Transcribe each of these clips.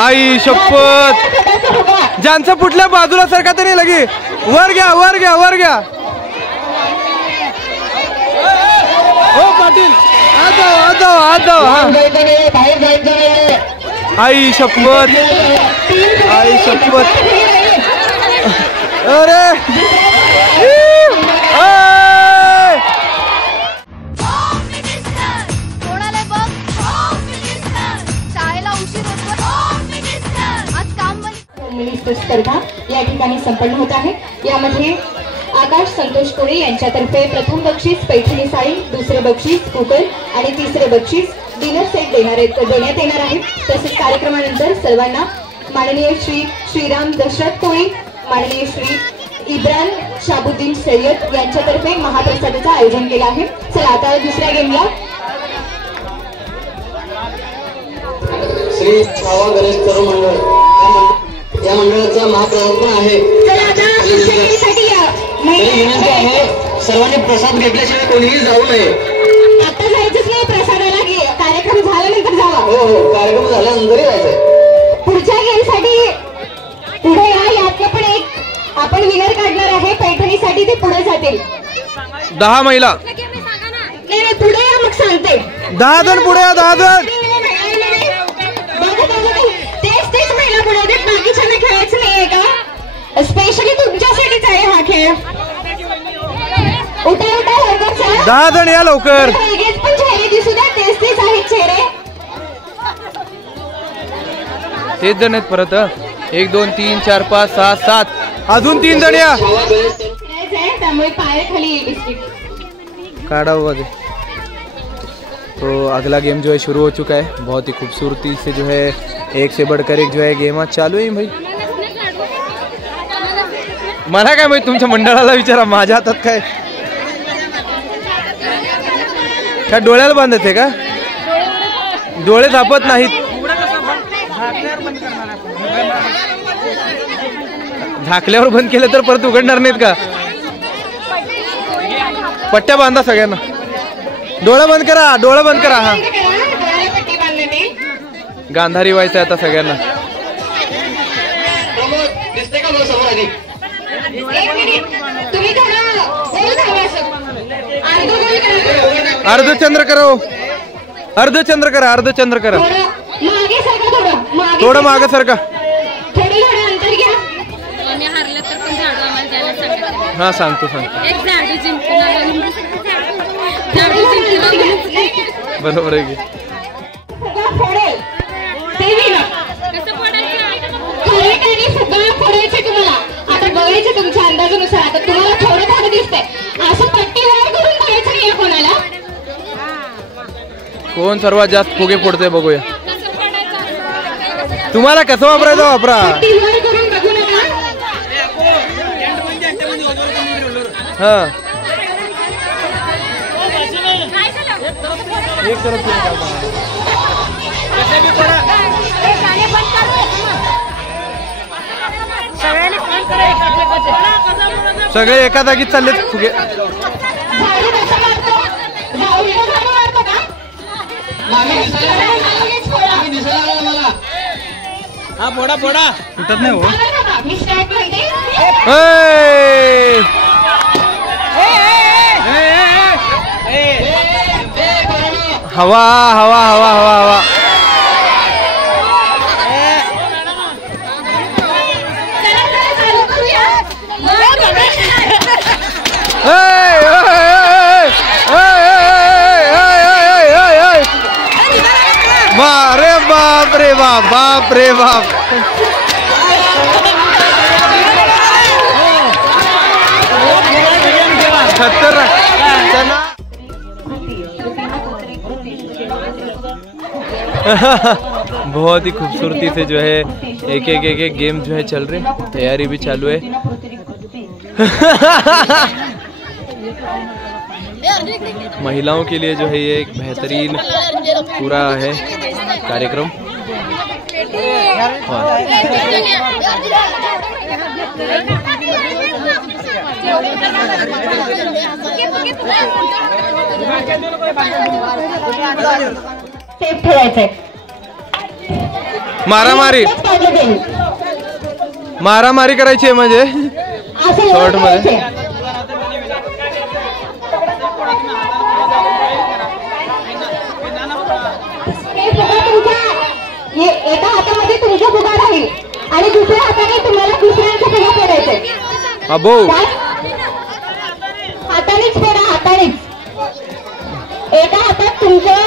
आई शपथ, ज्यांचं फुटल्या बाजूला सरका तरी लगी वर घ्या वर घ्या वर घ्या. हो पाटील आज जाओ हा. आई शपथ आई शपथ. अरे स्पर्धा या ठिकाणी संपन्न होत आहे. यामध्ये आकाश संतोष कोळे यांच्यातर्फे प्रथम बक्षीस पैठणी साडी, दुसरे बक्षीस कुकर आणि तिसरे बक्षीस डिनर सेट देण्यात येणार आहे. तसेच कार्यक्रमानंतर सर्वांना माननीय श्री श्रीराम दशरथ कोळे, माननीय श्री इब्रान शाबुद्दीन सय्यद यांच्यातर्फे महाप्रसादाचं आयोजन केलं आहे. चला आता दुसऱ्या गेमला श्री छावा गणेश तरुण मंडळ या मंडळाचा महाप्रसाद पण आहे. सर्वांनी प्रसाद घेतल्याशिवाय कोणीही जाऊ नये. आता जायचंच नाही प्रसादाला, कार्यक्रम झाल्यानंतर जावा. हो हो, कार्यक्रम झाल्यानंतरही जायचंय. पुढच्या गेमसाठी पुढे या. यातलं पण एक आपण विनर काढणार आहे पैठणीसाठी, ते पुढे जातील. 10 महिला. नाही पुढे या मग सांगते. 10 जण पुढे या. 10 जण तेच महिला पुढे देत, बाकीच्यांना खेळायचं नाहीये का? स्पेशली तुमच्यासाठीच आहे हा खेळ. उठा उठा लवकर चला. 10 जण या लवकर. पण चेहरे दिसू द्या, तेच आहेत चेहरे. तेच जण आहेत परत. 1 2 3 4 5 6 7 अजून 3 जण या. त्यामुळे पाय खाली येईल बिस्किट काढ़ा हुआ दे. तो अगला गेम जो है शुरू हो चुका है. बहुत ही खूबसूरती से जो है एक से बढ़कर एक जो है गेम चालू आहे भाई. मला काय माहिती, तुमच्या मंडळाला विचारा. माझ्या हातात काय डोळ्याला बांधते का? डोळे झापत नाहीत. झाकल्यावर बंद केलं तर परत उघडणार नाहीत का? पट्ट्या बांधा सगळ्यांना. डोळा बंद करा, डोळा बंद करा. हा गांधारी व्हायचं आता सगळ्यांना. अर्धचंद्र करा. अर्धचंद्र करा. अर्धचंद्र करा. थोडं मागे सरका. हा सांगतो बरोबर आहे की. आता बघायचं तुमच्या अंदाजानुसार. आता तुम्हाला थोडं थोडं दिसतंय, असं पट्टीवर करून बघायचं नाहीये कोणाला. कोण सर्वात जास्त फुगे फोडते बघूया. तुम्हाला कसं वापरायचं वापरा. पट्टीवर करून बघू नका. हा एक तरफ सगळे एका जागीच चाललेत फुगे. हा फोडा फोडा. तुटत नाही हो. हवा हवा हवा हवा हवा. अरे बाप रे बाप. बाप रे बाप. खतरनाक. बहुत ही खूबसूरती से जो है एक गेम जो है चल रहे. तैयारी भी चालू है. महिलाओं के लिए जो है ये एक बेहतरीन पूरा है कार्यक्रम. सेफ ठेवायचंय. मारामारी मारामारी करायची आहे म्हणजे शॉर्ट मध्ये. एका हातामध्ये तुमचा फुगा राहील आणि दुसऱ्या हाताने तुम्हाला दुसऱ्यांचा फुगा फोडायचा. अबो हातानेच फोडा, हातानेच. एका हातात तुमचं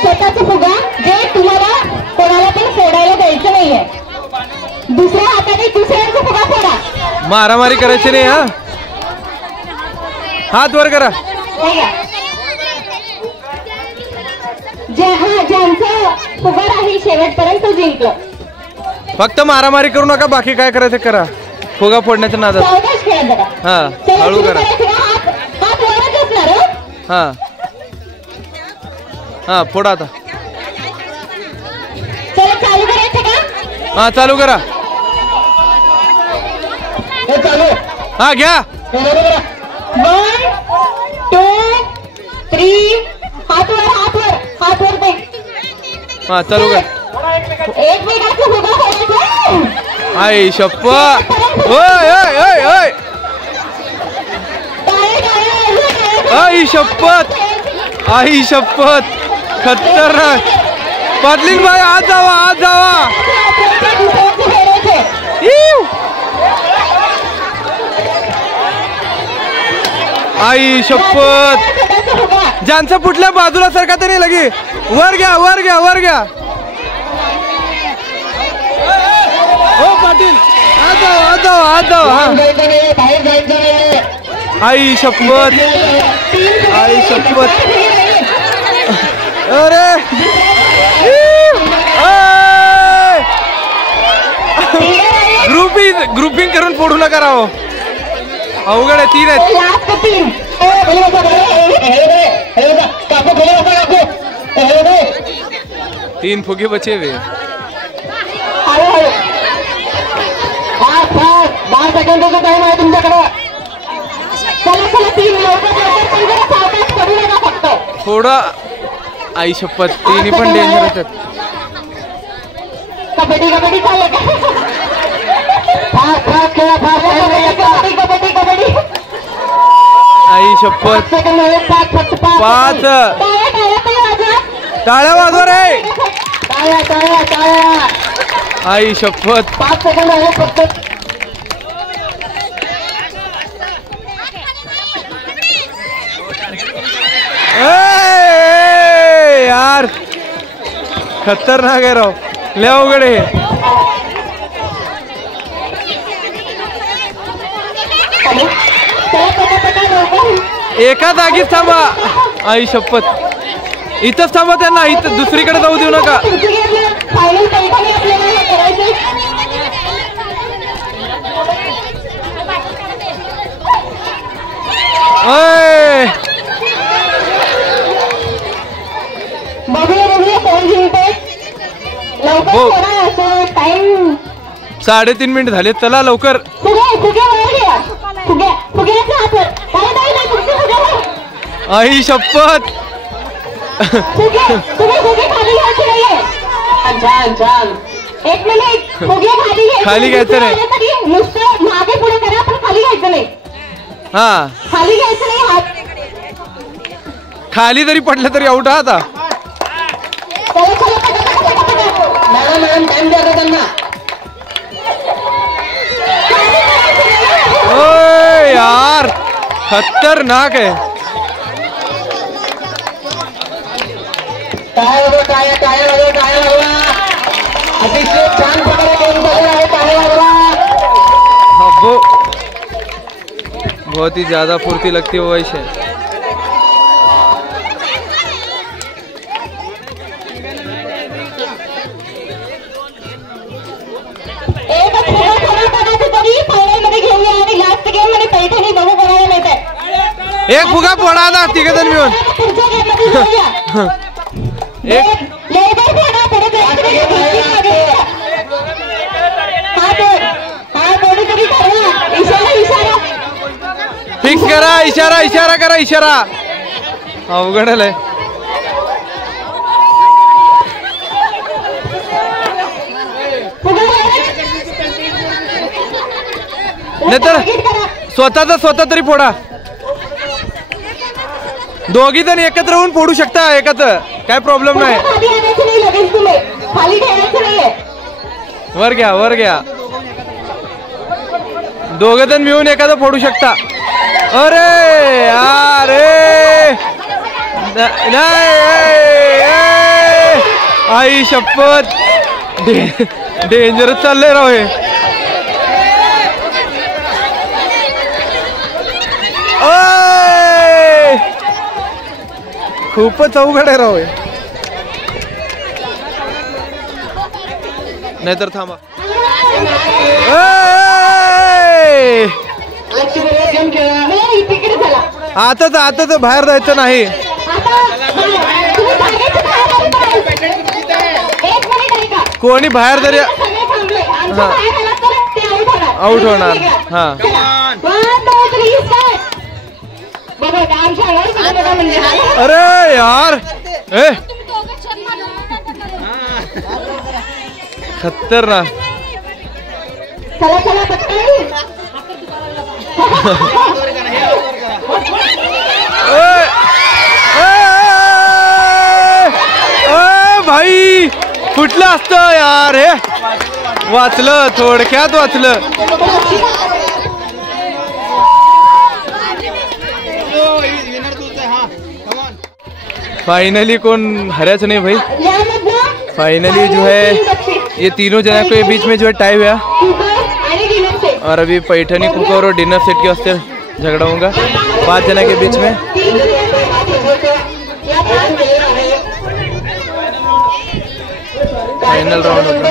स्वतःचा फुगा जे तुम्हाला कोणाला पण फोडायला द्यायचं नाहीये. दुसऱ्या हाताने दुसऱ्यांचा फुगा फोडा. मारामारी करायची नाही. हा हात वर करा. ज्यांचं फुगा राहील शेवटपर्यंत जिंकलं. फक्त मारामारी करू नका, बाकी काय करायचं करा. फुगा फोडण्याच्या नादात. हा हळू करा. हा हा फोडा आता. चालू करायचं का? हा चालू करा. हा घ्या. 1 2 3 हात वर, हात वर, हात वर. हा चालू कर. एकमेकांचा फुगा फोडायचा. आई शप्पथ. ओय ओय ओय ओय. आई शप्पथ. आई शप्पथ. खतरनाक. पाटलीन भाई आज जावा, आज जावा. आई शप्पथ. ज्यांचं फुटल्या बाजूला सारखा तरी लगे. वर घ्या, वर घ्या, वर घ्या. हो पाटील आज जावा, आज जावा, आज जावा. आई शप्पथ. आई शप्पथ. अरे ग्रुपिंग करून फोडू नका राव. अवघड आहे. 3 आहेत. 3 फुगे बचे हुए. 10 सेकंदाचा टाइम आहे तुमच्याकडे. थोडा. आई शपथ. 3 पण डेंजर आहेत. कबड्डी कबड्डी चालू. कबड्डी कबड्डी. आई शपथ. 5. टाळ्या वाजवा रे. आई शपथ. 5 सेकंद आहे फक्त. यार खतरनाक आहे राव. लय अवघड आहे. एका जागीच थांबा. आई शपथ. इथंच थांबा त्यांना. इथं दुसरीकडे जाऊ देऊ नका. टाइम 3.5 मिनिट झाले. चला लवकर. आई शपथ. एक मिनिट. खाली घ्यायचं नाही. नुसतं मागे पुढे करा पण खाली घ्यायचं नाही. हा खाली घ्यायचं नाही. हात खाली जरी पडलं तरी आउट. आता मॅडम टाइम द्या त्यांना. ओय यार खतरनाक आहे. अतिशय छान प्रकारे गेम चालू आहे. बहुत ही ज्यादा फुर्ती लगती है वैसे. एक फुगा फोडा आता. 3 जण मिळून. एक करा, इशारा करा, इशारा. अवघड आहे. नाही तर स्वतः तरी फोडा. दोघी जण एकत्र होऊन फोडू शकता एकत्र, काय प्रॉब्लेम नाही. वर घ्या. दोघं जण मिळून एखादं फोडू शकता. अरे अरे नाही, आई शपथ, डेंजरस चाललंय राव हे. खूपच अवघड आहे राव हे. नाहीतर थांबा. आता तर बाहेर जायचं नाही. कोणी बाहेर जरी आउट होणार. हा अरे यार, खतरनाक. भाई कुठलं असतं यार हे. वाचलं, थोडक्यात वाचलं. फाइनली कोण हराच नहीं भाई. फाइनली जो है ये तीनों जना के बीच में जो है टाई हुआ. और अभी पैठनी कुकर और डिनर सेट के वास्ते झगड़ा होगा 5 जना के बीच में. फाइनल राउंड होता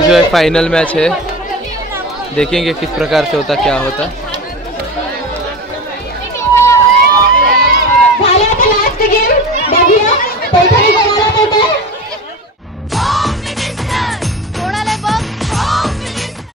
जो है फाइनल मैच है. देखेंगे किस प्रकार से होता, क्या होता.